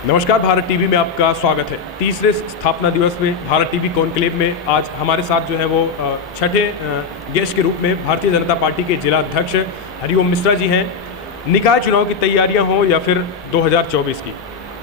नमस्कार, भारत टीवी में आपका स्वागत है। तीसरे स्थापना दिवस में भारत टीवी कॉन्क्लेव में आज हमारे साथ जो है वो छठे गेस्ट के रूप में भारतीय जनता पार्टी के जिला अध्यक्ष हरिओम मिश्रा जी हैं। निकाय चुनाव की तैयारियां हों या फिर 2024 की,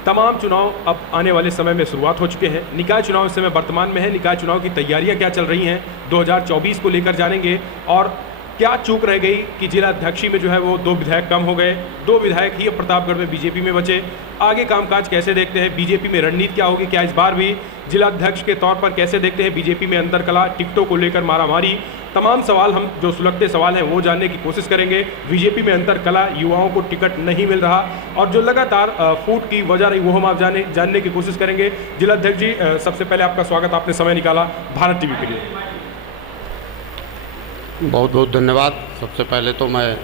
तमाम चुनाव अब आने वाले समय में शुरुआत हो चुके हैं। निकाय चुनाव इस समय वर्तमान में है। निकाय चुनाव की तैयारियां क्या चल रही हैं 2024 को लेकर जानेंगे, और क्या चूक रह गई कि जिला अध्यक्षी में जो है वो 2 विधायक कम हो गए, 2 विधायक ही अब प्रतापगढ़ में बीजेपी में बचे। आगे कामकाज कैसे देखते हैं, बीजेपी में रणनीति क्या होगी, क्या इस बार भी जिला अध्यक्ष के तौर पर कैसे देखते हैं बीजेपी में अंतर कला, टिकटों को लेकर मारामारी, तमाम सवाल हम जो सुलगते सवाल हैं वो जानने की कोशिश करेंगे। बीजेपी में अंतर कला, युवाओं को टिकट नहीं मिल रहा और जो लगातार फूट की वजह रही वो हम आप जानने की कोशिश करेंगे। जिला अध्यक्ष जी, सबसे पहले आपका स्वागत, आपने समय निकाला भारत टीवी के लिए। बहुत बहुत धन्यवाद। सबसे पहले तो मैं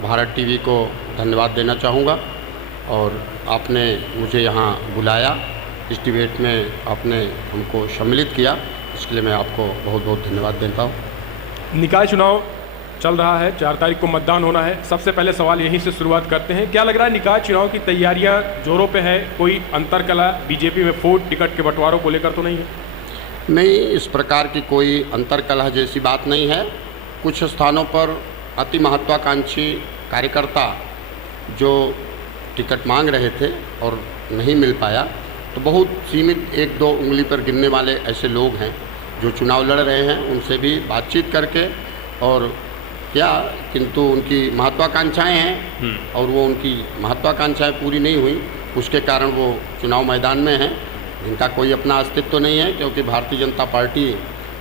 भारत टीवी को धन्यवाद देना चाहूँगा और आपने मुझे यहाँ बुलाया, इस डिबेट में आपने हमको सम्मिलित किया, इसके लिए मैं आपको बहुत बहुत धन्यवाद देता हूँ। निकाय चुनाव चल रहा है, 4 तारीख को मतदान होना है। सबसे पहले सवाल यहीं से शुरुआत करते हैं, क्या लग रहा है निकाय चुनाव की तैयारियाँ जोरों पे है? कोई अंतरकला बीजेपी में फूट टिकट के बंटवारों को लेकर तो नहीं है? नहीं, इस प्रकार की कोई अंतरकलह जैसी बात नहीं है। कुछ स्थानों पर अति महत्वाकांक्षी कार्यकर्ता जो टिकट मांग रहे थे और नहीं मिल पाया, तो बहुत सीमित 1-2 उंगली पर गिनने वाले ऐसे लोग हैं जो चुनाव लड़ रहे हैं। उनसे भी बातचीत करके और किंतु उनकी महत्वाकांक्षाएं हैं और वो उनकी महत्वाकांक्षाएं पूरी नहीं हुई, उसके कारण वो चुनाव मैदान में हैं। इनका कोई अपना अस्तित्व तो नहीं है, क्योंकि भारतीय जनता पार्टी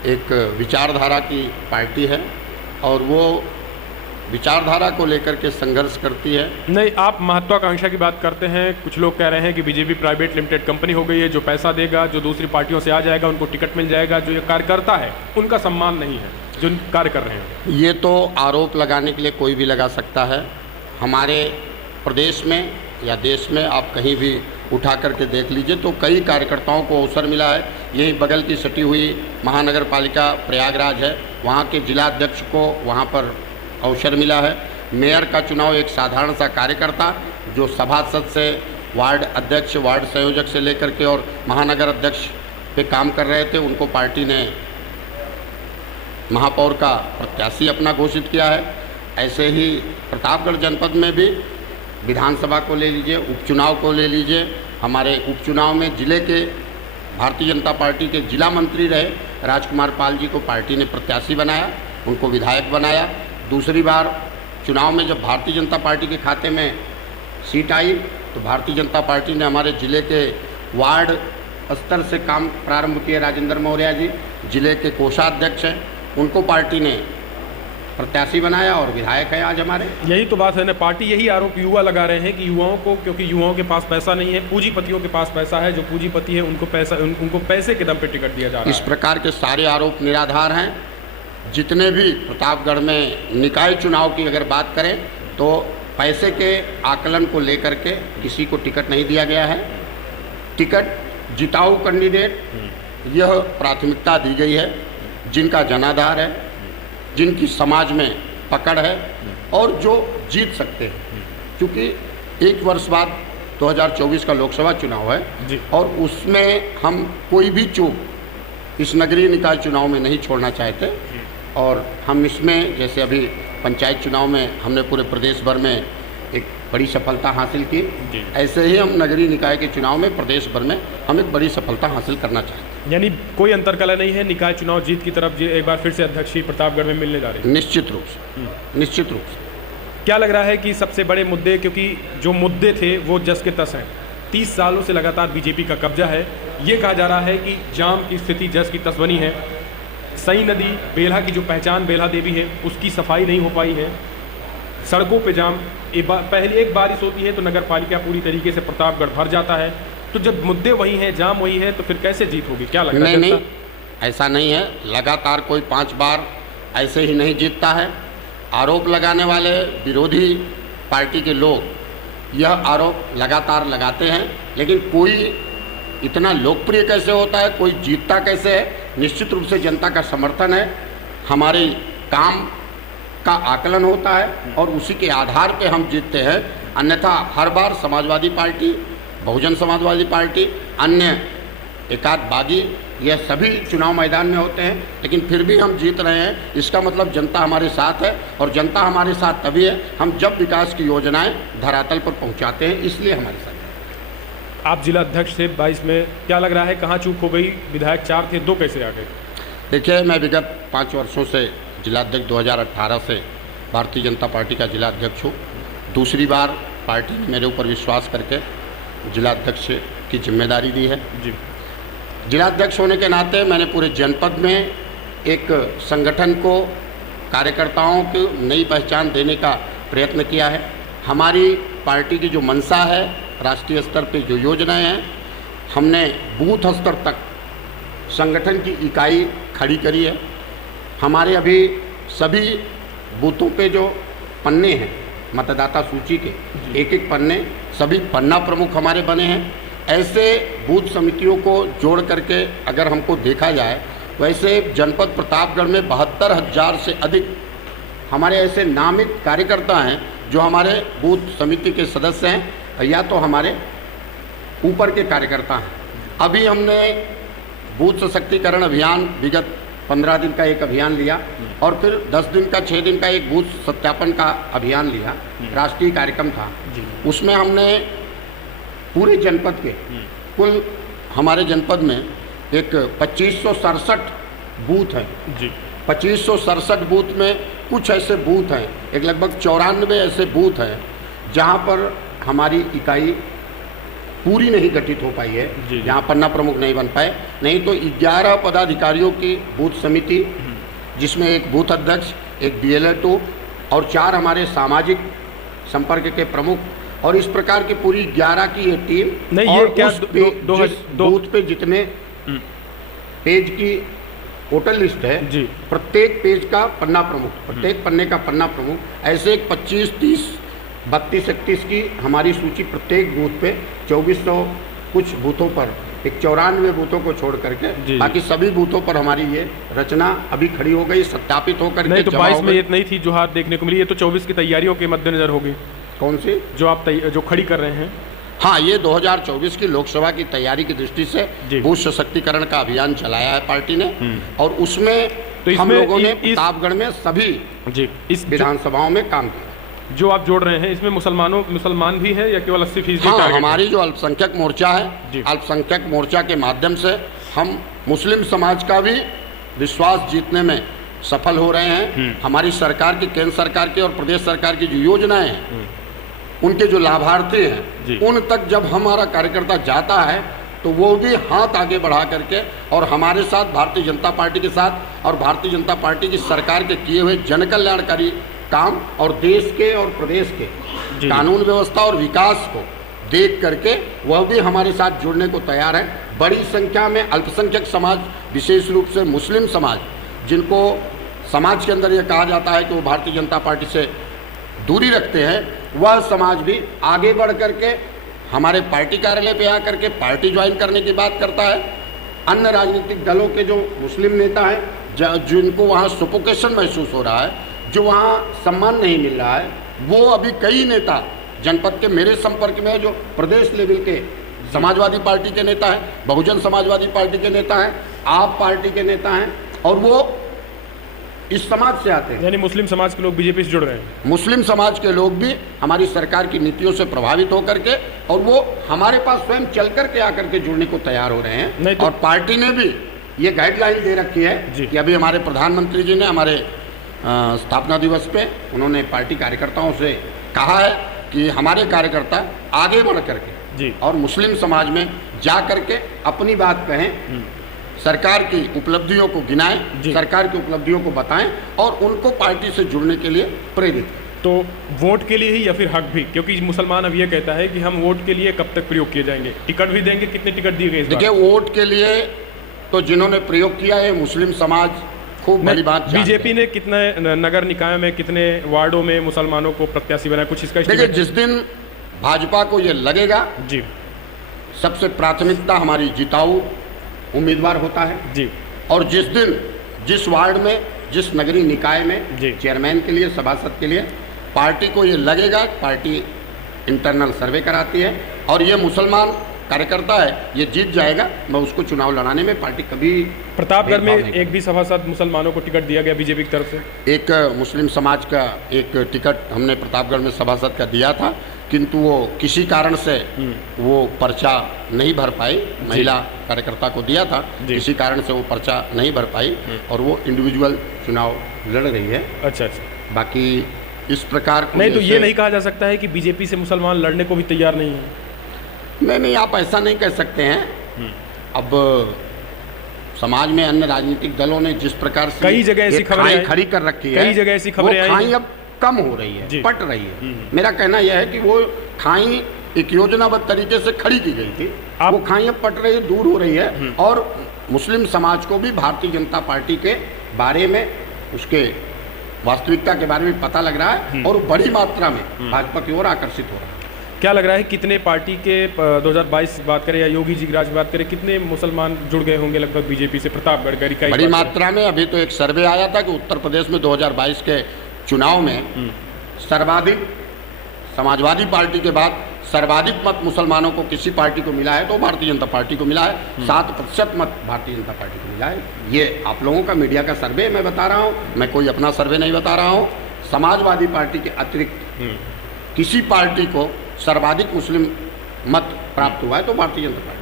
एक विचारधारा की पार्टी है और वो विचारधारा को लेकर के संघर्ष करती है। नहीं, आप महत्वाकांक्षा की बात करते हैं। कुछ लोग कह रहे हैं कि बीजेपी प्राइवेट लिमिटेड कंपनी हो गई है, जो पैसा देगा, जो दूसरी पार्टियों से आ जाएगा उनको टिकट मिल जाएगा। जो ये कार्यकर्ता है उनका सम्मान नहीं है जो कार्य कर रहे हैं। ये तो आरोप लगाने के लिए कोई भी लगा सकता है। हमारे प्रदेश में या देश में आप कहीं भी उठा करके देख लीजिए तो कई कार्यकर्ताओं को अवसर मिला है। यही बगल की सटी हुई महानगर पालिका प्रयागराज है, वहाँ के जिलाध्यक्ष को वहाँ पर अवसर मिला है। मेयर का चुनाव एक साधारण सा कार्यकर्ता जो सभासद से वार्ड अध्यक्ष, वार्ड संयोजक से लेकर के और महानगर अध्यक्ष पे काम कर रहे थे, उनको पार्टी ने महापौर का प्रत्याशी अपना घोषित किया है। ऐसे ही प्रतापगढ़ जनपद में भी विधानसभा को ले लीजिए, उपचुनाव को ले लीजिए, हमारे उपचुनाव में जिले के भारतीय जनता पार्टी के जिला मंत्री रहे राजकुमार पाल जी को पार्टी ने प्रत्याशी बनाया, उनको विधायक बनाया। दूसरी बार चुनाव में जब भारतीय जनता पार्टी के खाते में सीट आई तो भारतीय जनता पार्टी ने हमारे ज़िले के वार्ड स्तर से काम प्रारंभ किए। राजेंद्र मौर्य जी जिले के कोषाध्यक्ष हैं, उनको पार्टी ने प्रत्याशी बनाया और विधायक है आज हमारे। यही तो बात है ना, पार्टी यही आरोप युवा लगा रहे हैं कि युवाओं को, क्योंकि युवाओं के पास पैसा नहीं है, पूंजीपतियों के पास पैसा है, जो पूंजीपति है उनको पैसे के दम पे टिकट दिया जा रहा है। इस प्रकार के सारे आरोप निराधार हैं। जितने भी प्रतापगढ़ में निकाय चुनाव की अगर बात करें तो पैसे के आकलन को लेकर के किसी को टिकट नहीं दिया गया है। टिकट जिताऊ कैंडिडेट यह प्राथमिकता दी गई है जिनका जनाधार है, जिनकी समाज में पकड़ है और जो जीत सकते हैं। क्योंकि 1 वर्ष बाद 2024 का लोकसभा चुनाव है और उसमें हम कोई भी चूक इस नगरीय निकाय चुनाव में नहीं छोड़ना चाहते और हम इसमें, जैसे अभी पंचायत चुनाव में हमने पूरे प्रदेश भर में एक बड़ी सफलता हासिल की, ऐसे ही हम नगरीय निकाय के चुनाव में प्रदेश भर में हम एक बड़ी सफलता हासिल करना चाहते हैं। यानी कोई अंतरकला नहीं है, निकाय चुनाव जीत की तरफ एक बार फिर से अध्यक्षी प्रतापगढ़ में मिलने जा रही है। निश्चित रूप से, निश्चित रूप से। क्या लग रहा है कि सबसे बड़े मुद्दे, क्योंकि जो मुद्दे थे वो जस के तस हैं, 30 सालों से लगातार बीजेपी का कब्जा है। ये कहा जा रहा है कि जाम की स्थिति जस की तस बनी है। सई नदी बेल्हा की जो पहचान बेल्हा देवी है उसकी सफाई नहीं हो पाई है। सड़कों पे जाम, पहले एक बारिश होती है तो नगर पालिका पूरी तरीके से प्रतापगढ़ भर जाता है। तो जब मुद्दे वही हैं, जाम वही है, तो फिर कैसे जीत होगी? क्या लगता है? नहीं, ऐसा नहीं है। लगातार कोई 5 बार ऐसे ही नहीं जीतता है। आरोप लगाने वाले विरोधी पार्टी के लोग यह आरोप लगातार लगाते हैं, लेकिन कोई इतना लोकप्रिय कैसे होता है, कोई जीतता कैसे है? निश्चित रूप से जनता का समर्थन है, हमारे काम का आकलन होता है और उसी के आधार पे हम जीतते हैं। अन्यथा हर बार समाजवादी पार्टी बहुजन समाजवादी पार्टी, अन्य एकाध बागी, यह सभी चुनाव मैदान में होते हैं, लेकिन फिर भी हम जीत रहे हैं। इसका मतलब जनता हमारे साथ है, और जनता हमारे साथ तभी है हम जब विकास की योजनाएं धरातल पर पहुंचाते हैं, इसलिए हमारे साथ है। आप जिला अध्यक्ष थे 22 में, क्या लग रहा है कहाँ चूक हो गई? विधायक 4 थे, 2 कैसे आ गए? देखिए, मैं विगत 5 वर्षों से जिलाध्यक्ष 2018 से भारतीय जनता पार्टी का जिला अध्यक्ष हूँ। दूसरी बार पार्टी ने मेरे ऊपर विश्वास करके जिला अध्यक्ष की जिम्मेदारी दी है। जी। जिलाध्यक्ष होने के नाते मैंने पूरे जनपद में एक संगठन को, कार्यकर्ताओं को नई पहचान देने का प्रयत्न किया है। हमारी पार्टी की जो मंशा है, राष्ट्रीय स्तर पे जो योजनाएं हैं, हमने बूथ स्तर तक संगठन की इकाई खड़ी करी है। हमारे अभी सभी बूथों पे जो पन्ने हैं मतदाता सूची के, एक एक पन्ने, सभी पन्ना प्रमुख हमारे बने हैं। ऐसे बूथ समितियों को जोड़ करके अगर हमको देखा जाए, वैसे जनपद प्रतापगढ़ में 72,000 से अधिक हमारे ऐसे नामित कार्यकर्ता हैं जो हमारे बूथ समिति के सदस्य हैं या तो हमारे ऊपर के कार्यकर्ता हैं। अभी हमने बूथ सशक्तिकरण अभियान विगत 15 दिन का एक अभियान लिया, और फिर 10 दिन का 6 दिन का एक बूथ सत्यापन का अभियान लिया, राष्ट्रीय कार्यक्रम था। उसमें हमने पूरे जनपद के कुल, हमारे जनपद में एक 2567 बूथ हैं। 2567 बूथ में कुछ ऐसे बूथ हैं, एक लगभग 94 ऐसे बूथ हैं जहां पर हमारी इकाई पूरी नहीं गठित हो पाई है, जहां पन्ना प्रमुख नहीं बन पाए। नहीं तो 11 पदाधिकारियों की बूथ समिति, जिसमें एक बूथ अध्यक्ष, एक BLA2 और 4 हमारे सामाजिक संपर्क के प्रमुख, और इस प्रकार की पूरी 11 की ये टीम। नहीं, और ये क्या जिस बूथ पे जितने पेज की वोटर लिस्ट है, जी, प्रत्येक पेज का पन्ना प्रमुख, प्रत्येक पन्ने का पन्ना प्रमुख, ऐसे 25, 30, 32, 31 की हमारी सूची प्रत्येक बूथ पे 2400 कुछ बूथों पर, एक 94 बूथों को छोड़ करके बाकी सभी बूथों पर हमारी ये रचना अभी खड़ी हो गई, सत्यापित होकर के। नहीं तो 22 में ये नहीं थी जो हाथ देखने को मिली, ये तो 24 की तैयारियों के मद्देनजर होगी। कौन सी जो आप जो खड़ी कर रहे हैं? हाँ, ये 2024 की लोकसभा की तैयारी की दृष्टि से बूथ सशक्तिकरण का अभियान चलाया है पार्टी ने, और उसमें तो हम लोगों ने प्रतापगढ़ में सभी इस विधानसभाओं में काम किया। जो आप जोड़ रहे हैं, इसमें मुसलमान भी है या केवल 80%? हाँ, हमारी जो अल्पसंख्यक मोर्चा है, अल्पसंख्यक मोर्चा के माध्यम से हम मुस्लिम समाज का भी विश्वास जीतने में सफल हो रहे हैं। हमारी सरकार की, केंद्र सरकार की और प्रदेश सरकार की जो योजनाएं हैं, उनके जो लाभार्थी हैं, उन तक जब हमारा कार्यकर्ता जाता है तो वो भी हाथ आगे बढ़ा करके और हमारे साथ, भारतीय जनता पार्टी के साथ और भारतीय जनता पार्टी की सरकार के किए हुए जनकल्याणकारी काम और देश के और प्रदेश के कानून व्यवस्था और विकास को देख करके वह भी हमारे साथ जुड़ने को तैयार है। बड़ी संख्या में अल्पसंख्यक समाज, विशेष रूप से मुस्लिम समाज, जिनको समाज के अंदर यह कहा जाता है कि वो भारतीय जनता पार्टी से दूरी रखते हैं, वह समाज भी आगे बढ़ करके हमारे पार्टी कार्यालय पे आकर के पार्टी ज्वाइन करने की बात करता है। अन्य राजनीतिक दलों के जो मुस्लिम नेता हैं, जिनको वहाँ सफोकेशन महसूस हो रहा है, जो वहाँ सम्मान नहीं मिल रहा है, वो अभी कई नेता जनपद के मेरे संपर्क में है, जो प्रदेश लेवल के समाजवादी पार्टी के नेता हैं, बहुजन समाजवादी पार्टी के नेता हैं, आप पार्टी के नेता हैं, और वो इस समाज से आते हैं। यानी मुस्लिम समाज के लोग बीजेपी से जुड़ रहे हैं। मुस्लिम समाज के लोग भी हमारी सरकार की नीतियों से प्रभावित होकर के, और वो हमारे पास स्वयं चल करके आकर के जुड़ने को तैयार हो रहे हैं। और पार्टी ने भी ये गाइडलाइन दे रखी है कि अभी हमारे प्रधानमंत्री जी ने हमारे स्थापना दिवस पे उन्होंने पार्टी कार्यकर्ताओं से कहा है कि हमारे कार्यकर्ता आगे बढ़ करके और मुस्लिम समाज में जा करके अपनी बात कहें, सरकार की उपलब्धियों को गिनाएं, सरकार की उपलब्धियों को बताएं और उनको पार्टी से जुड़ने के लिए प्रेरित करें। तो वोट के लिए ही या फिर हक भी? क्योंकि मुसलमान अब ये कहता है कि हम वोट के लिए कब तक प्रयोग किए जाएंगे, टिकट भी देंगे, कितने टिकट दिए गए? देखिए, वोट के लिए तो जिन्होंने प्रयोग किया है मुस्लिम समाज खूब बड़ी बात। बीजेपी ने कितने नगर निकाय में, कितने वार्डों में मुसलमानों को प्रत्याशी बनाया, कुछ इसका? देखिए, जिस दिन भाजपा को ये लगेगा जी, सबसे प्राथमिकता हमारी जिताऊ उम्मीदवार होता है जी, और जिस दिन जिस वार्ड में, जिस नगरीय निकाय में चेयरमैन के लिए, सभासद के लिए पार्टी को ये लगेगा, पार्टी इंटरनल सर्वे कराती है, और ये मुसलमान कार्यकर्ता है, ये जीत जाएगा, मैं उसको चुनाव लड़ाने में पार्टी कभी। प्रतापगढ़ में एक भी सभासद मुसलमानों को टिकट दिया गया बीजेपी की तरफ से? एक मुस्लिम समाज का एक टिकट हमने प्रतापगढ़ में सभासद का दिया था, किंतु वो किसी कारण से वो पर्चा नहीं भर पाई। महिला कार्यकर्ता को दिया था, किसी कारण से वो पर्चा नहीं भर पाई और वो इंडिविजुअल चुनाव लड़ रही है। अच्छा। बाकी इस प्रकार नहीं, तो ये नहीं कहा जा सकता है कि बीजेपी से मुसलमान लड़ने को भी तैयार नहीं है? नहीं, आप ऐसा नहीं कह सकते हैं। अब समाज में अन्य राजनीतिक दलों ने जिस प्रकार से कई जगह ऐसी खबरें खड़ी कर रखी है, कई जगह ऐसी खबरें आई, खाई अब कम हो रही है, पट रही है। मेरा कहना यह है कि वो खाई एक योजनाबद्ध तरीके से खड़ी की गई थी, वो खाई अब पट रही है, दूर हो रही है। और मुस्लिम समाज को भी भारतीय जनता पार्टी के बारे में, उसके वास्तविकता के बारे में पता लग रहा है और बड़ी मात्रा में भाजपा की ओर आकर्षित हो रहा है। क्या लग रहा है कितने पार्टी के 2022 बात करें या योगी जी की राज बात करें, कितने मुसलमान जुड़ गए होंगे लगभग बीजेपी से प्रतापगढ़ का? बड़ी मात्रा में। अभी तो एक सर्वे आया था कि उत्तर प्रदेश में 2022 के चुनाव में सर्वाधिक, समाजवादी पार्टी के बाद सर्वाधिक मत मुसलमानों को किसी पार्टी को मिला है तो भारतीय जनता पार्टी को मिला है। 7% मत भारतीय जनता पार्टी को मिला है। ये आप लोगों का मीडिया का सर्वे मैं बता रहा हूँ, मैं कोई अपना सर्वे नहीं बता रहा हूँ। समाजवादी पार्टी के अतिरिक्त किसी पार्टी को सर्वाधिक मुस्लिम मत प्राप्त हुआ है तो भारतीय जनता पार्टी।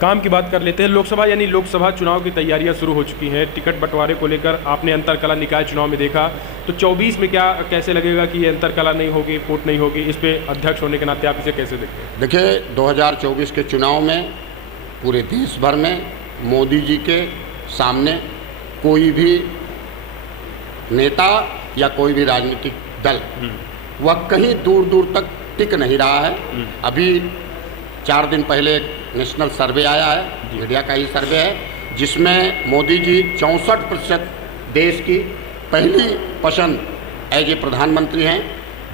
काम की बात कर लेते हैं। लोकसभा यानी लोकसभा चुनाव की तैयारियां शुरू हो चुकी हैं। टिकट बंटवारे को लेकर आपने अंतरकला निकाय चुनाव में देखा, तो 24 में क्या कैसे लगेगा कि ये अंतरकला नहीं होगी, वोट नहीं होगी? इस पे अध्यक्ष होने के नाते आप इसे कैसे देखते हैं? देखिए, 2024 के चुनाव में पूरे देश भर में मोदी जी के सामने कोई भी नेता या कोई भी राजनीतिक दल वह कहीं दूर दूर तक टिक नहीं रहा है। अभी 4 दिन पहले एक नेशनल सर्वे आया है, मीडिया का ही सर्वे है, जिसमें मोदी जी 64% देश की पहली पसंद एज ए प्रधानमंत्री हैं।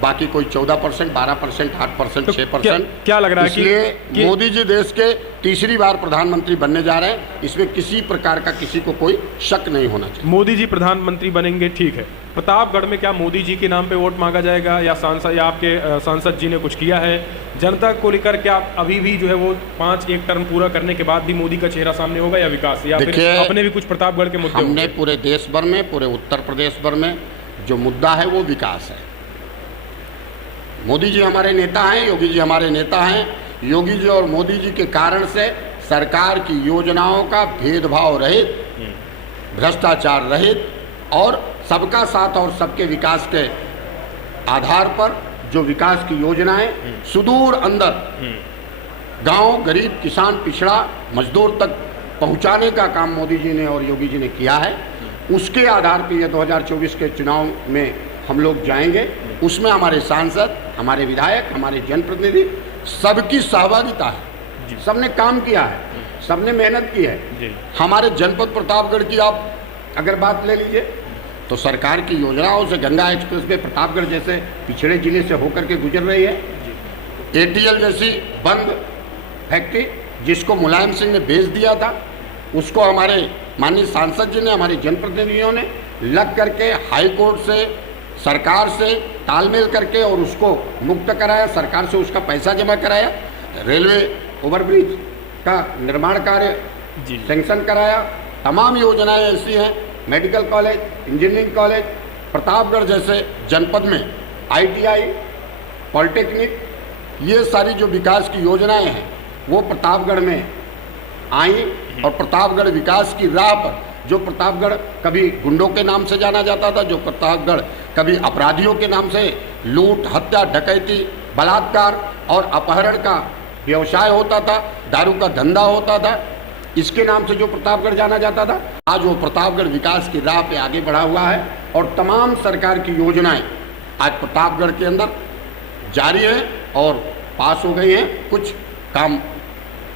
बाकी कोई 14%, 12%, 8%, 6%। क्या लग रहा है इसलिए मोदी जी देश के तीसरी बार प्रधानमंत्री बनने जा रहे हैं, इसमें किसी प्रकार का किसी को कोई शक नहीं होना चाहिए। मोदी जी प्रधानमंत्री बनेंगे, ठीक है। प्रतापगढ़ में क्या मोदी जी के नाम पे वोट मांगा जाएगा या सांसद या आपके सांसद जी ने कुछ किया है जनता को लेकर? क्या अभी भी जो है वो 1 टर्म पूरा करने के बाद भी मोदी का चेहरा सामने होगा या विकास, या फिर अपने भी कुछ प्रतापगढ़ के मुद्दे? हमने पूरे देश भर में, पूरे उत्तर प्रदेश भर में जो मुद्दा है वो विकास है। मोदी जी हमारे नेता हैं, योगी जी हमारे नेता हैं। योगी जी और मोदी जी के कारण से सरकार की योजनाओं का भेदभाव रहित, भ्रष्टाचार रहित और सबका साथ और सबके विकास के आधार पर जो विकास की योजनाएं सुदूर अंदर गांव, गरीब, किसान, पिछड़ा, मजदूर तक पहुंचाने का काम मोदी जी ने और योगी जी ने किया है। उसके आधार पर यह 2024 के चुनाव में हम लोग जाएंगे। उसमें हमारे सांसद, हमारे विधायक, हमारे जनप्रतिनिधि, सबकी सहभागिता है। सबने काम किया है, सबने मेहनत की है। हमारे जनपद प्रतापगढ़ की आप अगर बात ले लीजिए तो सरकार की योजनाओं से गंगा एक्सप्रेस वे प्रतापगढ़ जैसे पिछड़े जिले से होकर के गुजर रही है। ATL जैसी बंद फैक्ट्री जिसको मुलायम सिंह ने बेच दिया था, उसको हमारे माननीय सांसद जी ने, हमारे जनप्रतिनिधियों ने लग करके हाई कोर्ट से, सरकार से तालमेल करके और उसको मुक्त कराया, सरकार से उसका पैसा जमा कराया। रेलवे ओवरब्रिज का निर्माण कार्य सैंक्शन कराया। तमाम योजनाएं ऐसी हैं, medical college, engineering college, Pratapgarh जैसे जनपद में ITI, पॉलिटेक्निक, ये सारी जो विकास की योजनाएं हैं वो प्रतापगढ़ में आई। और प्रतापगढ़ विकास की राह पर, जो प्रतापगढ़ कभी गुंडों के नाम से जाना जाता था, जो प्रतापगढ़ कभी अपराधियों के नाम से लूट, हत्या, डकैती, बलात्कार और अपहरण का व्यवसाय होता था, दारू का धंधा होता था, इसके नाम से जो प्रतापगढ़ जाना जाता था, आज वो प्रतापगढ़ विकास की राह पे आगे बढ़ा हुआ है। और तमाम सरकार की योजनाएं आज प्रतापगढ़ के अंदर जारी है और पास हो गई हैं, कुछ काम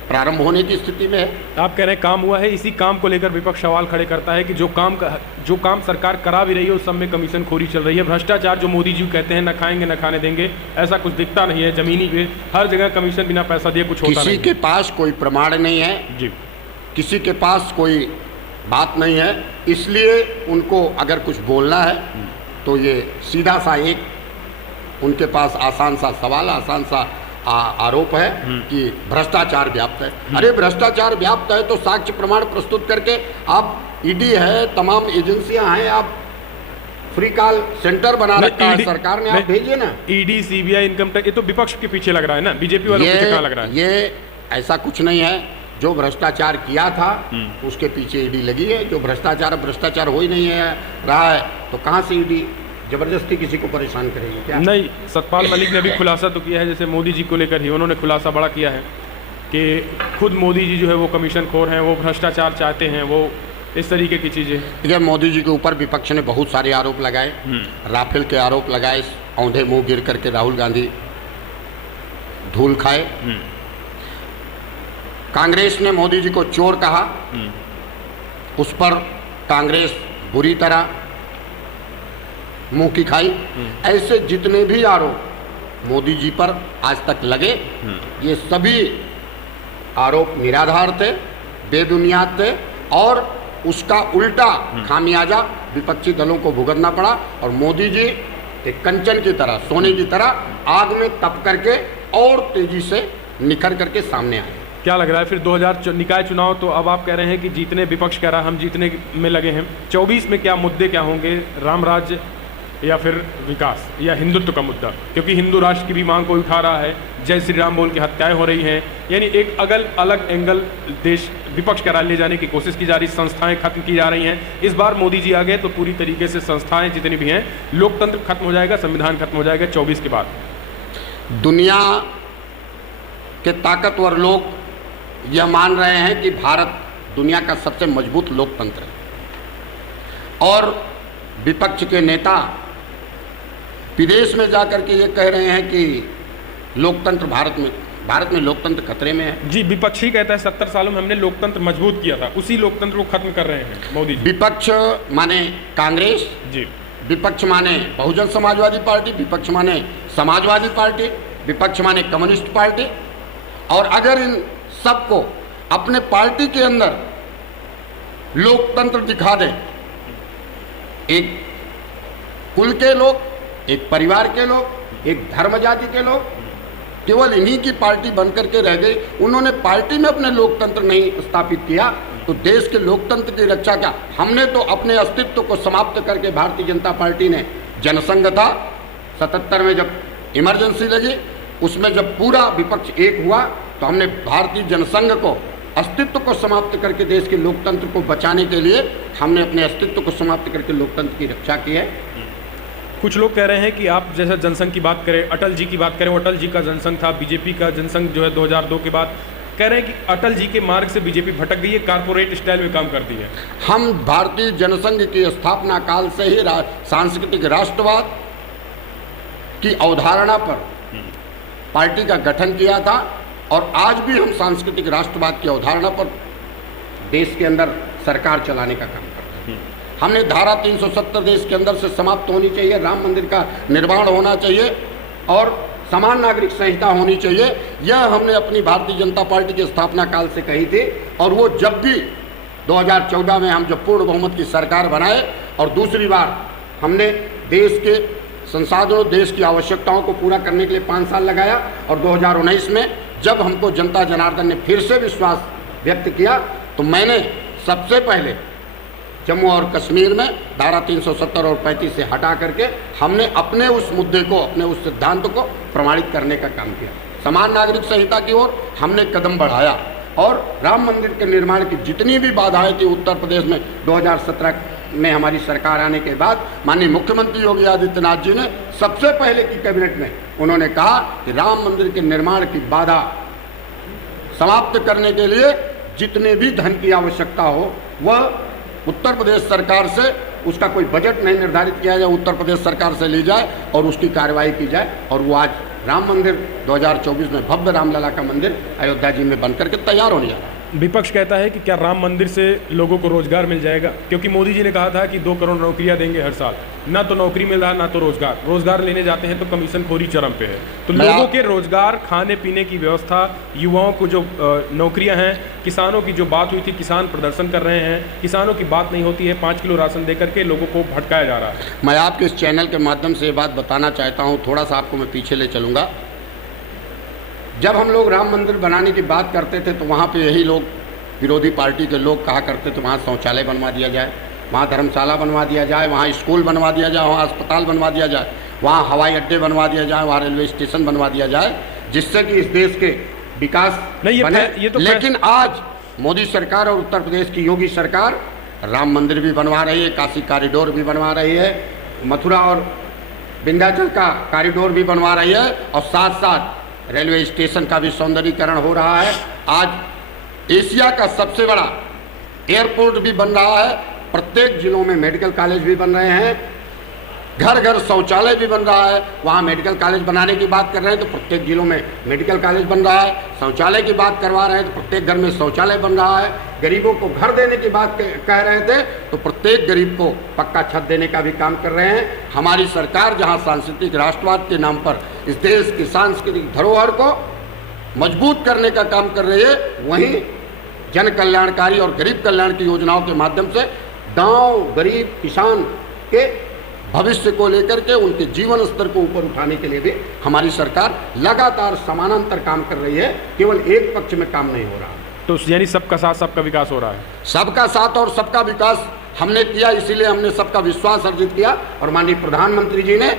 प्रारंभ होने की स्थिति में है। आप कह रहे हैं काम हुआ है, इसी काम को लेकर विपक्ष सवाल खड़े करता है कि जो काम सरकार करा भी रही है उस सब में कमीशन खोरी चल रही है। भ्रष्टाचार जो मोदी जी कहते हैं न खाएंगे न खाने देंगे, ऐसा कुछ दिखता नहीं है। जमीनी पे हर जगह कमीशन बिना पैसा दिए कुछ होता नहीं। किसी के पास कोई प्रमाण नहीं है जी, किसी के पास कोई बात नहीं है, इसलिए उनको अगर कुछ बोलना है तो ये सीधा सा एक उनके पास आसान सा सवाल, आसान सा आरोप है कि भ्रष्टाचार व्याप्त है। अरे भ्रष्टाचार व्याप्त है तो साक्ष्य प्रमाण प्रस्तुत करके आप ईडी है, तमाम एजेंसियां हैं, आप फ्री कॉल सेंटर बना रखा है सरकार ने, आप भेजिए ना। ईडी, सीबीआई, इनकम टैक्स, ये तो विपक्ष के पीछे लग रहा है ना, बीजेपी वालों के पीछे कहाँ लग रहा है? ये ऐसा कुछ नहीं है। जो भ्रष्टाचार किया था उसके पीछे ईडी लगी है। जो भ्रष्टाचार हो ही नहीं है रहा है तो कहाँ से ईडी जबरदस्ती किसी को परेशान करेगी क्या? नहीं, सतपाल मलिक ने अभी खुलासा तो किया है, जैसे मोदी जी को लेकर ही उन्होंने खुलासा बड़ा किया है कि खुद मोदी जी जो है वो कमीशन खोर हैं, वो भ्रष्टाचार चाहते हैं, वो इस तरीके की चीज़ें। देखिए, मोदी जी के ऊपर विपक्ष ने बहुत सारे आरोप लगाए, राफेल के आरोप लगाए, औंधे मुंह गिर करके राहुल गांधी धूल खाए। कांग्रेस ने मोदी जी को चोर कहा, उस पर कांग्रेस बुरी तरह मुंह की खाई। ऐसे जितने भी आरोप मोदी जी पर आज तक लगे, ये सभी आरोप निराधार थे, बेबुनियाद थे और उसका उल्टा खामियाजा विपक्षी दलों को भुगतना पड़ा। और मोदी जी एक कंचन की तरह, सोने की तरह आग में तप करके और तेजी से निखर करके सामने आए। क्या लग रहा है फिर 2000 निकाय चुनाव तो अब आप कह रहे हैं कि जीतने, विपक्ष कह रहा है हम जीतने में लगे हैं, 24 में क्या मुद्दे क्या होंगे? राम राज्य या फिर विकास या हिंदुत्व का मुद्दा? क्योंकि हिंदू राष्ट्र की भी मांग कोई उठा रहा है, जय श्री राम बोल के हत्याएं हो रही हैं, यानी एक अलग एंगल देश विपक्ष करा ले जाने की कोशिश की जा रही, संस्थाएं खत्म की जा रही हैं। इस बार मोदी जी आ गए तो पूरी तरीके से संस्थाएं जितनी भी हैं, लोकतंत्र खत्म हो जाएगा, संविधान खत्म हो जाएगा 24 के बाद। दुनिया के ताकतवर लोग यह मान रहे हैं कि भारत दुनिया का सबसे मजबूत लोकतंत्र है और विपक्ष के नेता विदेश में जाकर के ये कह रहे हैं कि लोकतंत्र भारत में लोकतंत्र खतरे में है। जी, विपक्ष ही कहता है 70 सालों में हमने लोकतंत्र मजबूत किया था, उसी लोकतंत्र को खत्म कर रहे हैं मोदी जी। विपक्ष माने कांग्रेस जी, विपक्ष माने बहुजन समाजवादी पार्टी, विपक्ष माने समाजवादी पार्टी, विपक्ष माने कम्युनिस्ट पार्टी। और अगर इन सबको अपने पार्टी के अंदर लोकतंत्र दिखा दे, एक कुल के लोग, एक परिवार के लोग, एक धर्म जाति के लोग केवल इन्हीं की पार्टी बनकर के रह गई, उन्होंने पार्टी में अपने लोकतंत्र नहीं स्थापित किया, तो देश के लोकतंत्र की रक्षा क्या? हमने तो अपने अस्तित्व को समाप्त करके, भारतीय जनता पार्टी ने जनसंघ था 77 में जब इमरजेंसी लगी, उसमें जब पूरा विपक्ष एक हुआ तो हमने भारतीय जनसंघ को अस्तित्व को समाप्त करके देश के लोकतंत्र को बचाने के लिए हमने अपने अस्तित्व को समाप्त करके लोकतंत्र की रक्षा की है। कुछ लोग कह रहे हैं कि आप जैसा जनसंघ की बात करें, अटल जी की बात करें, अटल जी का जनसंघ था, बीजेपी का जनसंघ जो है 2002 के बाद, कह रहे हैं कि अटल जी के मार्ग से बीजेपी भटक गई है, कारपोरेट स्टाइल में काम करती है। हम भारतीय जनसंघ की स्थापना काल से ही सांस्कृतिक राष्ट्रवाद की अवधारणा पर पार्टी का गठन किया था और आज भी हम सांस्कृतिक राष्ट्रवाद की अवधारणा पर देश के अंदर सरकार चलाने का काम करते हैं। हमने धारा 370 देश के अंदर से समाप्त होनी चाहिए, राम मंदिर का निर्माण होना चाहिए और समान नागरिक संहिता होनी चाहिए। यह हमने अपनी भारतीय जनता पार्टी की स्थापना काल से कही थी और वो जब भी 2014 में हम जब पूर्ण बहुमत की सरकार बनाए और दूसरी बार हमने देश के संसाधनों, देश की आवश्यकताओं को पूरा करने के लिए 5 साल लगाया और 2019 में जब हमको जनता जनार्दन ने फिर से विश्वास व्यक्त किया तो मैंने सबसे पहले जम्मू और कश्मीर में धारा 370 और 35 से हटा करके हमने अपने उस मुद्दे को, अपने उस सिद्धांत को प्रमाणित करने का काम किया। समान नागरिक संहिता की ओर हमने कदम बढ़ाया और राम मंदिर के निर्माण की जितनी भी बाधाएं थी उत्तर प्रदेश में 2017 में हमारी सरकार आने के बाद माननीय मुख्यमंत्री योगी आदित्यनाथ जी ने सबसे पहले की कैबिनेट में उन्होंने कहा कि राम मंदिर के निर्माण की बाधा समाप्त करने के लिए जितने भी धन की आवश्यकता हो वह उत्तर प्रदेश सरकार से, उसका कोई बजट नहीं निर्धारित किया जाए, उत्तर प्रदेश सरकार से ली जाए और उसकी कार्रवाई की जाए। और वो आज राम मंदिर 2024 में भव्य रामलला का मंदिर अयोध्या जी में बनकर के तैयार होने जा रहा है। विपक्ष कहता है कि क्या राम मंदिर से लोगों को रोजगार मिल जाएगा? क्योंकि मोदी जी ने कहा था कि 2 करोड़ नौकरियां देंगे हर साल, ना तो नौकरी मिल रहा है ना तो रोजगार लेने जाते हैं तो कमीशन खोरी चरम पे है। तो लोगों के रोजगार, खाने पीने की व्यवस्था, युवाओं को जो नौकरियां हैं, किसानों की जो बात हुई थी, किसान प्रदर्शन कर रहे हैं, किसानों की बात नहीं होती है, 5 किलो राशन देकर के लोगों को भटकाया जा रहा है। मैं आपके इस चैनल के माध्यम से ये बात बताना चाहता हूँ, थोड़ा सा आपको मैं पीछे ले चलूँगा। जब हम लोग राम मंदिर बनाने की बात करते थे तो वहाँ पे यही लोग, विरोधी पार्टी के लोग कहा करते थे वहाँ शौचालय बनवा दिया जाए, वहाँ धर्मशाला बनवा दिया जाए, वहाँ स्कूल बनवा दिया जाए, वहाँ अस्पताल बनवा दिया जाए, वहाँ हवाई अड्डे बनवा दिया जाए, वहाँ रेलवे स्टेशन बनवा दिया जाए, जिससे कि इस देश के विकास बने। ये तो लेकिन आज मोदी सरकार और उत्तर प्रदेश की योगी सरकार राम मंदिर भी बनवा रही है, काशी कॉरिडोर भी बनवा रही है, मथुरा और विंध्याचल का कॉरिडोर भी बनवा रही है, और साथ साथ रेलवे स्टेशन का भी सौंदर्यीकरण हो रहा है। आज एशिया का सबसे बड़ा एयरपोर्ट भी बन रहा है, प्रत्येक जिलों में मेडिकल कॉलेज भी बन रहे हैं, घर घर शौचालय भी बन रहा है। वहाँ मेडिकल कॉलेज बनाने की बात कर रहे हैं तो प्रत्येक जिलों में मेडिकल कॉलेज बन रहा है, शौचालय की बात करवा रहे हैं तो प्रत्येक घर में शौचालय बन रहा है, गरीबों को घर देने की बात कह रहे थे तो प्रत्येक गरीब को पक्का छत देने का भी काम कर रहे हैं। हमारी सरकार जहाँ सांस्कृतिक राष्ट्रवाद के नाम पर इस देश की सांस्कृतिक धरोहर को मजबूत करने का काम कर रही है, वहीं जन कल्याणकारी और गरीब कल्याण की योजनाओं के माध्यम से गांव, गरीब किसान के भविष्य को लेकर के उनके जीवन स्तर को ऊपर उठाने के लिए भी हमारी सरकार लगातार समानांतर काम कर रही है, केवल एक पक्ष में काम नहीं हो रहा। तो यानी सबका साथ सबका विकास हो रहा है। सबका साथ और सबका विकास हमने किया, इसीलिए हमने सबका विश्वास अर्जित किया, और माननीय प्रधानमंत्री जी ने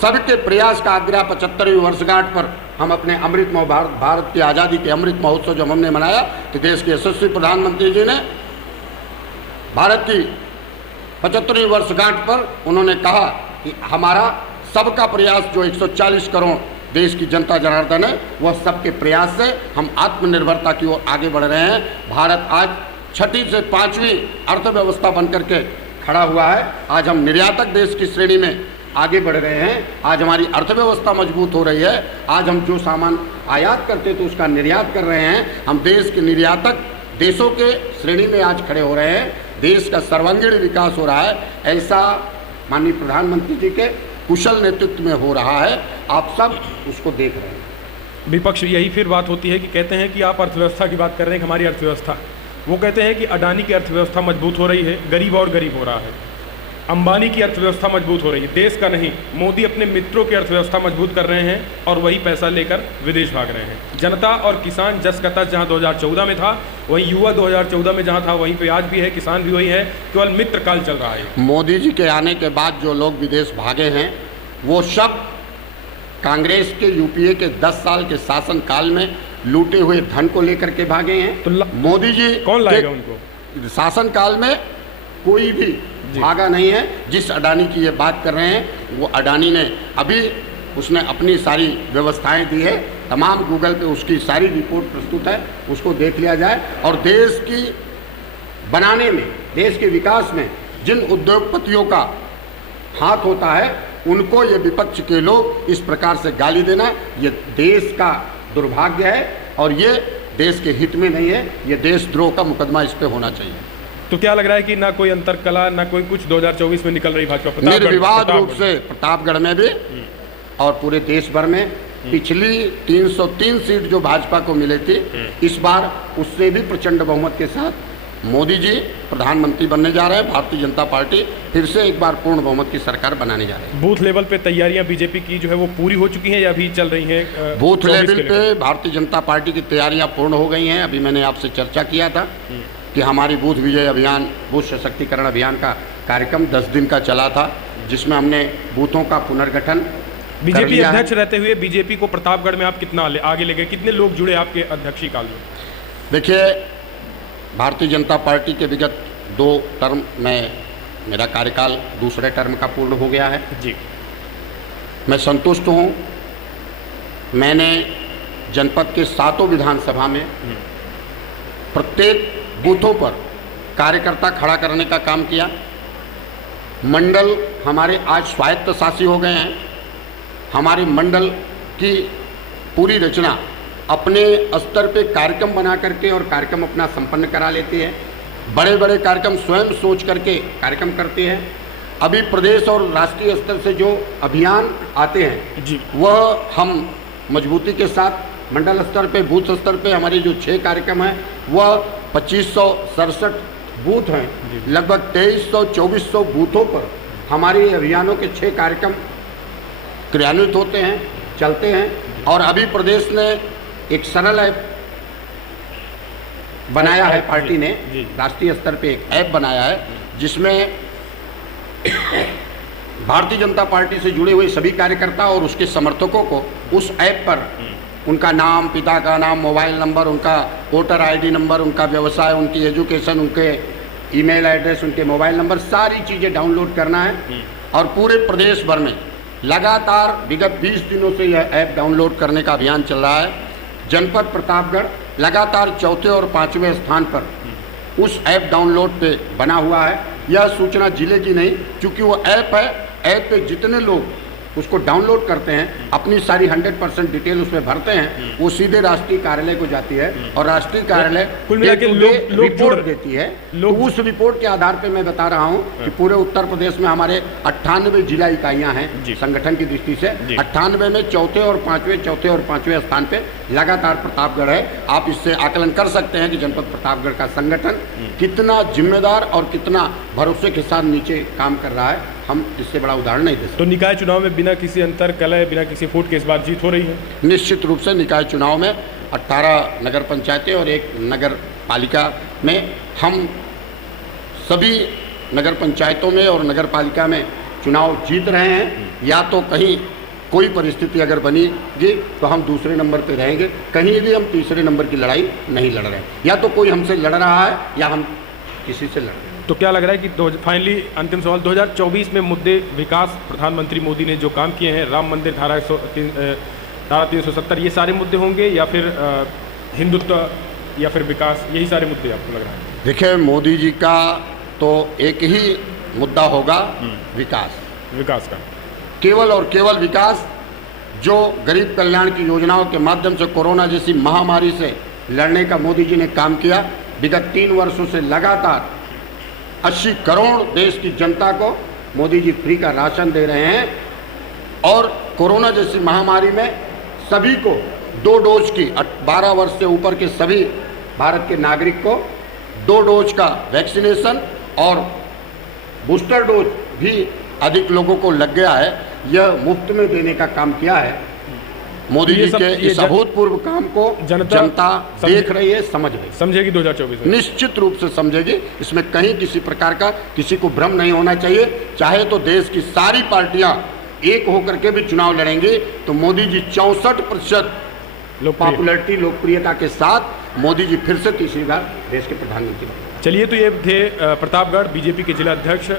सबके प्रयास का आग्रह 75वीं वर्षगांठ पर हम अपने अमृत भारत की आज़ादी के अमृत महोत्सव जब हमने मनाया तो देश के यशस्वी प्रधानमंत्री जी ने भारत की 75वीं वर्षगांठ पर उन्होंने कहा कि हमारा सबका प्रयास, जो 140 करोड़ देश की जनता जनार्दन है, वह सबके प्रयास से हम आत्मनिर्भरता की ओर आगे बढ़ रहे हैं। भारत आज 6ठी से 5वीं अर्थव्यवस्था बनकर के खड़ा हुआ है। आज हम निर्यातक देश की श्रेणी में आगे बढ़ रहे हैं। आज हमारी अर्थव्यवस्था मजबूत हो रही है। आज हम जो सामान आयात करते तो उसका निर्यात कर रहे हैं। हम देश के निर्यातक देशों के श्रेणी में आज खड़े हो रहे हैं। देश का सर्वांगीण विकास हो रहा है। ऐसा माननीय प्रधानमंत्री जी के कुशल नेतृत्व में हो रहा है। आप सब उसको देख रहे हैं। विपक्ष यही फिर बात होती है कि कहते हैं कि आप अर्थव्यवस्था की बात कर रहे हैं, हमारी अर्थव्यवस्था, वो कहते हैं कि अडानी की अर्थव्यवस्था मजबूत हो रही है, गरीब और गरीब हो रहा है। अंबानी की अर्थव्यवस्था मजबूत हो रही है, देश का नहीं। मोदी अपने मित्रों की अर्थव्यवस्था मजबूत कर रहे हैं और वही पैसा लेकर विदेश भाग रहे हैं। जनता और किसान जस का तस जहाँ 2014 में था, वही युवा 2014 में जहाँ था वहीं पे आज भी है, किसान भी वही है, केवल मित्र काल चल रहा है। मोदी जी के आने के बाद जो लोग विदेश भागे हैं वो सब कांग्रेस के यूपीए के 10 साल के शासन काल में लूटे हुए धन को लेकर के भागे हैं। तो मोदी जी कौन लाएगा उनको? शासन काल में कोई भी भागा नहीं है। जिस अडानी की ये बात कर रहे हैं वो अडानी ने अभी उसने अपनी सारी व्यवस्थाएं दी है। तमाम गूगल पे उसकी सारी रिपोर्ट प्रस्तुत है, उसको देख लिया जाए। और देश की बनाने में, देश के विकास में जिन उद्योगपतियों का हाथ होता है उनको ये विपक्ष के लोग इस प्रकार से गाली देना, ये देश का दुर्भाग्य है और ये देश के हित में नहीं है। ये देशद्रोह का मुकदमा इस पे होना चाहिए। तो क्या लग रहा है कि ना कोई अंतर कला, ना कोई कुछ 2024 में निकल रही भाजपा? निर्विवाद रूप से प्रतापगढ़ में भी और पूरे देश भर में पिछली 303 सीट जो भाजपा को मिली थी, इस बार उससे भी प्रचंड बहुमत के साथ मोदी जी प्रधानमंत्री बनने जा रहे हैं। भारतीय जनता पार्टी फिर से एक बार पूर्ण बहुमत की सरकार बनाने जा रही है। बूथ लेवल पे तैयारियां बीजेपी की जो है वो पूरी हो चुकी हैं या अभी चल रही हैं? बूथ लेवल पे भारतीय जनता पार्टी की तैयारियां पूर्ण हो गई हैं। अभी मैंने आपसे चर्चा किया था कि हमारी बूथ विजय अभियान, बूथ सशक्तिकरण अभियान का कार्यक्रम 10 दिन का चला था, जिसमें हमने बूथों का पुनर्गठन। बीजेपी अध्यक्ष रहते हुए बीजेपी को प्रतापगढ़ में आप कितना आगे ले गए? कितने लोग जुड़े आपके अध्यक्षीय काल में? देखिए, भारतीय जनता पार्टी के विगत 2 टर्म में मेरा कार्यकाल दूसरे टर्म का पूर्ण हो गया है जी। मैं संतुष्ट हूँ। मैंने जनपद के 7 विधानसभा में प्रत्येक बूथों पर कार्यकर्ता खड़ा करने का काम किया। मंडल हमारे आज स्वायत्त शासी हो गए हैं। हमारे मंडल की पूरी रचना अपने स्तर पे कार्यक्रम बना करके और कार्यक्रम अपना संपन्न करा लेती है। बड़े बड़े कार्यक्रम स्वयं सोच करके कार्यक्रम करते हैं। अभी प्रदेश और राष्ट्रीय स्तर से जो अभियान आते हैं जी, वह हम मजबूती के साथ मंडल स्तर पे, बूथ स्तर पे हमारे जो 6 कार्यक्रम हैं वह 2567 बूथ हैं। लगभग 2300-2400 बूथों पर हमारे अभियानों के 6 कार्यक्रम क्रियान्वित होते हैं, चलते हैं। और अभी प्रदेश ने एक सरल ऐप बनाया है पार्टी ने, जी। राष्ट्रीय स्तर पे एक ऐप बनाया है जिसमें भारतीय जनता पार्टी से जुड़े हुए सभी कार्यकर्ता और उसके समर्थकों को उस ऐप पर उनका नाम, पिता का नाम, मोबाइल नंबर, उनका वोटर आईडी नंबर, उनका व्यवसाय, उनकी एजुकेशन, उनके ईमेल एड्रेस, उनके मोबाइल नंबर, सारी चीज़ें डाउनलोड करना है और पूरे प्रदेश भर में लगातार विगत 20 दिनों से यह ऐप डाउनलोड करने का अभियान चल रहा है। जनपद प्रतापगढ़ लगातार चौथे और 5वें स्थान पर उस ऐप डाउनलोड पे बना हुआ है। यह सूचना जिले की नहीं, क्योंकि वो ऐप है, ऐप पे जितने लोग उसको डाउनलोड करते हैं, अपनी सारी 100% डिटेल उसमें भरते हैं, वो सीधे राष्ट्रीय कार्यालय को जाती है और राष्ट्रीय कार्यालय कुल मिला के लोग रिपोर्ट देती है। तो उस रिपोर्ट के आधार पे मैं बता रहा हूँ कि पूरे उत्तर प्रदेश में हमारे 98 जिला इकाइयाँ हैं संगठन की दृष्टि से। 98 में चौथे और पाँचवें स्थान पे लगातार प्रतापगढ़ है। आप इससे आकलन कर सकते हैं कि जनपद प्रतापगढ़ का संगठन कितना जिम्मेदार और कितना भरोसे के साथ नीचे काम कर रहा है। हम इससे बड़ा उदाहरण नहीं दे सकते। तो निकाय चुनाव में बिना किसी अंतर कलह, बिना किसी फूट के इस बार जीत हो रही है? निश्चित रूप से निकाय चुनाव में 18 नगर पंचायतें और 1 नगर पालिका में हम सभी नगर पंचायतों में और नगर पालिका में चुनाव जीत रहे हैं। या तो कहीं कोई परिस्थिति अगर बनेगी तो हम दूसरे नंबर पे रहेंगे, कहीं भी हम तीसरे नंबर की लड़ाई नहीं लड़ रहे हैं। या तो कोई हमसे लड़ रहा है या हम किसी से लड़ रहे हैं। तो क्या लग रहा है कि फाइनली अंतिम सवाल, 2024 में मुद्दे विकास, प्रधानमंत्री मोदी ने जो काम किए हैं, राम मंदिर, धारा 370, ये सारे मुद्दे होंगे या फिर हिंदुत्व या फिर विकास, यही सारे मुद्दे आपको लग रहा है? देखिए, मोदी जी का तो एक ही मुद्दा होगा, विकास का, केवल और केवल विकास। जो गरीब कल्याण की योजनाओं के माध्यम से कोरोना जैसी महामारी से लड़ने का मोदी जी ने काम किया। विगत 3 वर्षों से लगातार 80 करोड़ देश की जनता को मोदी जी फ्री का राशन दे रहे हैं और कोरोना जैसी महामारी में सभी को 2 डोज की, 12 वर्ष से ऊपर के सभी भारत के नागरिक को 2 डोज का वैक्सीनेशन और बूस्टर डोज भी अधिक लोगों को लग गया है। यह मुफ्त में देने का काम किया है। मोदी जी के इस अभूतपूर्व काम को जनता देख रही है, समझ रही है, समझेगी 2024 में, निश्चित रूप से समझेगी। इसमें कहीं किसी प्रकार का किसी को भ्रम नहीं होना चाहिए। चाहे तो देश की सारी पार्टियां एक होकर के भी चुनाव लड़ेंगी तो मोदी जी 64% पॉपुलैरिटी, लोकप्रियता के साथ मोदी जी फिर से तीसरी बार देश के प्रधानमंत्री बने। चलिए, तो ये थे प्रतापगढ़ बीजेपी के जिला अध्यक्ष,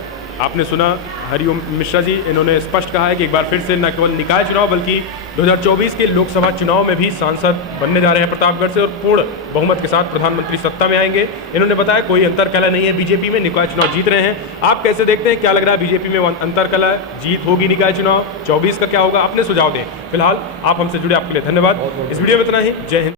आपने सुना हरिओम मिश्रा जी। इन्होंने स्पष्ट कहा है कि एक बार फिर से न केवल निकाय चुनाव बल्कि 2024 के लोकसभा चुनाव में भी सांसद बनने जा रहे हैं प्रतापगढ़ से और पूर्ण बहुमत के साथ प्रधानमंत्री सत्ता में आएंगे। इन्होंने बताया कोई अंतरकलह नहीं है बीजेपी में, निकाय चुनाव जीत रहे हैं। आप कैसे देखते हैं, क्या लग रहा है बीजेपी में अंतरकलह, जीत होगी निकाय चुनाव 24 का, क्या होगा? अपने सुझाव दें। फिलहाल आप हमसे जुड़े, आपके लिए धन्यवाद। इस वीडियो में इतना ही। जय हिंद।